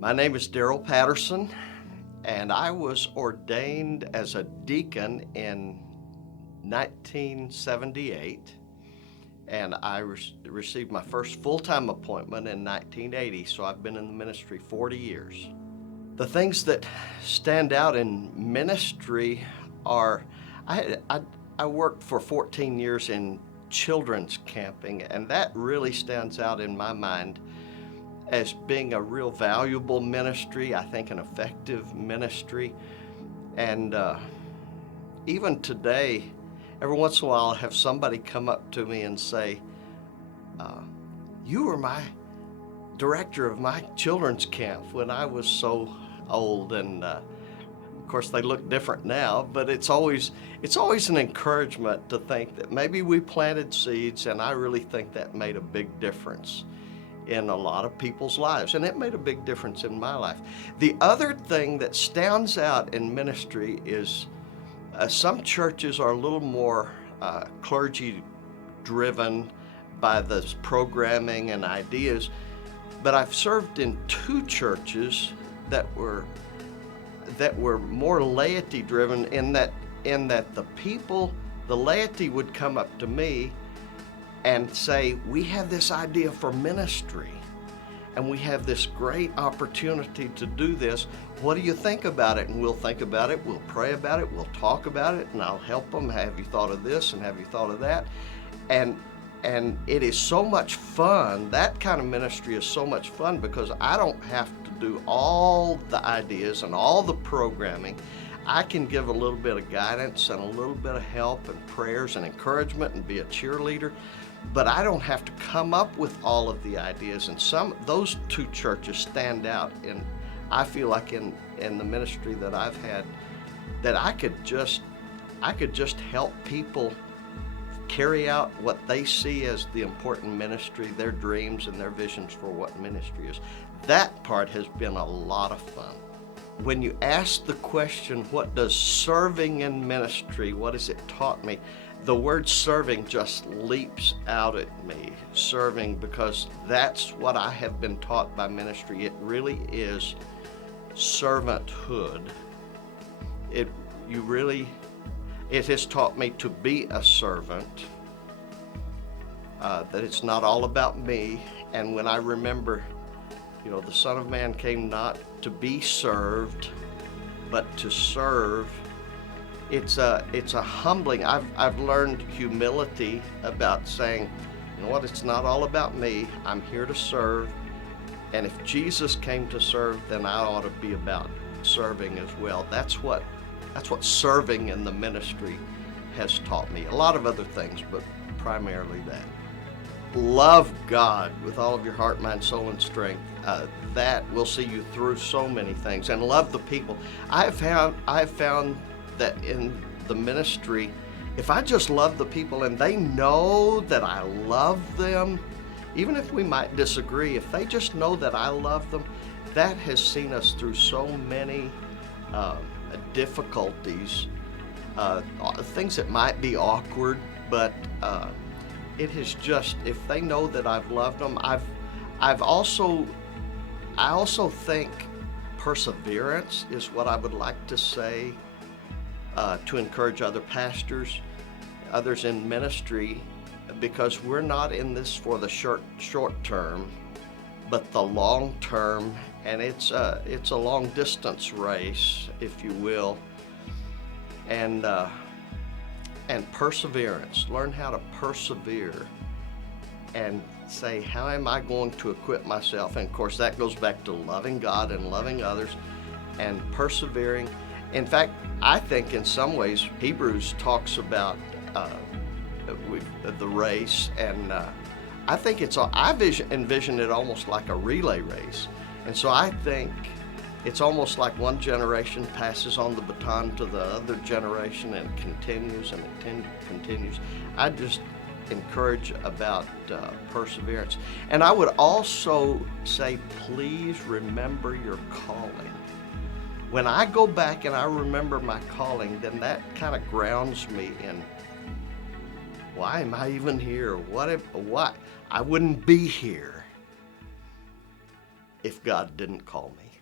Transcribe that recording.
My name is Derrell Patterson, and I was ordained as a deacon in 1978, and I received my first full-time appointment in 1980, so I've been in the ministry 40 years. The things that stand out in ministry are, I worked for 14 years in children's camping, and that really stands out in my mind as being a real valuable ministry, I think an effective ministry. And even today, every once in a while, I'll have somebody come up to me and say, you were my director of my children's camp when I was so old. And of course, they look different now, but it's always an encouragement to think that maybe we planted seeds, and I really think that made a big difference in a lot of people's lives, and it made a big difference in my life. The other thing that stands out in ministry is some churches are a little more clergy-driven by the programming and ideas, but I've served in two churches that were more laity-driven in that the laity would come up to me and say, we have this idea for ministry, and we have this great opportunity to do this. What do you think about it? And we'll think about it, we'll pray about it, we'll talk about it, and I'll help them. Have you thought of this, and have you thought of that? And it is so much fun. That kind of ministry is so much fun because I don't have to do all the ideas and all the programming. I can give a little bit of guidance and a little bit of help and prayers and encouragement and be a cheerleader, but I don't have to come up with all of the ideas. And those two churches stand out, and I feel like in the ministry that I've had, that I could just help people carry out what they see as the important ministry, their dreams and their visions for what ministry is. That part has been a lot of fun. When you ask the question, what does serving in ministry, what has it taught me? The word serving just leaps out at me, serving, because that's what I have been taught by ministry. It really is servanthood. It has taught me to be a servant, that it's not all about me. And when I remember, the Son of Man came not to be served, but to serve. It's a humbling. I've learned humility about saying, you know what, it's not all about me. I'm here to serve. And if Jesus came to serve, then I ought to be about serving as well. That's what serving in the ministry has taught me. A lot of other things, but primarily that. Love God with all of your heart, mind, soul, and strength. That will see you through so many things. And love the people. I've found that in the ministry, if I just love the people and they know that I love them, even if we might disagree, if they just know that I love them, that has seen us through so many difficulties, things that might be awkward, but it has just, if they know that I've loved them, I also think perseverance is what I would like to say to encourage other pastors, others in ministry, because we're not in this for the short term, but the long term, and it's a long distance race, if you will, and perseverance. Learn how to persevere and say, how am I going to equip myself? And of course, that goes back to loving God and loving others and persevering. In fact, I think in some ways, Hebrews talks about the race, and I think I envision it almost like a relay race. And so I think it's almost like one generation passes on the baton to the other generation, and it continues and it continues. I just encourage about perseverance. And I would also say, please remember your calling. When I go back and I remember my calling, then that kind of grounds me in, why am I even here? What I wouldn't be here if God didn't call me.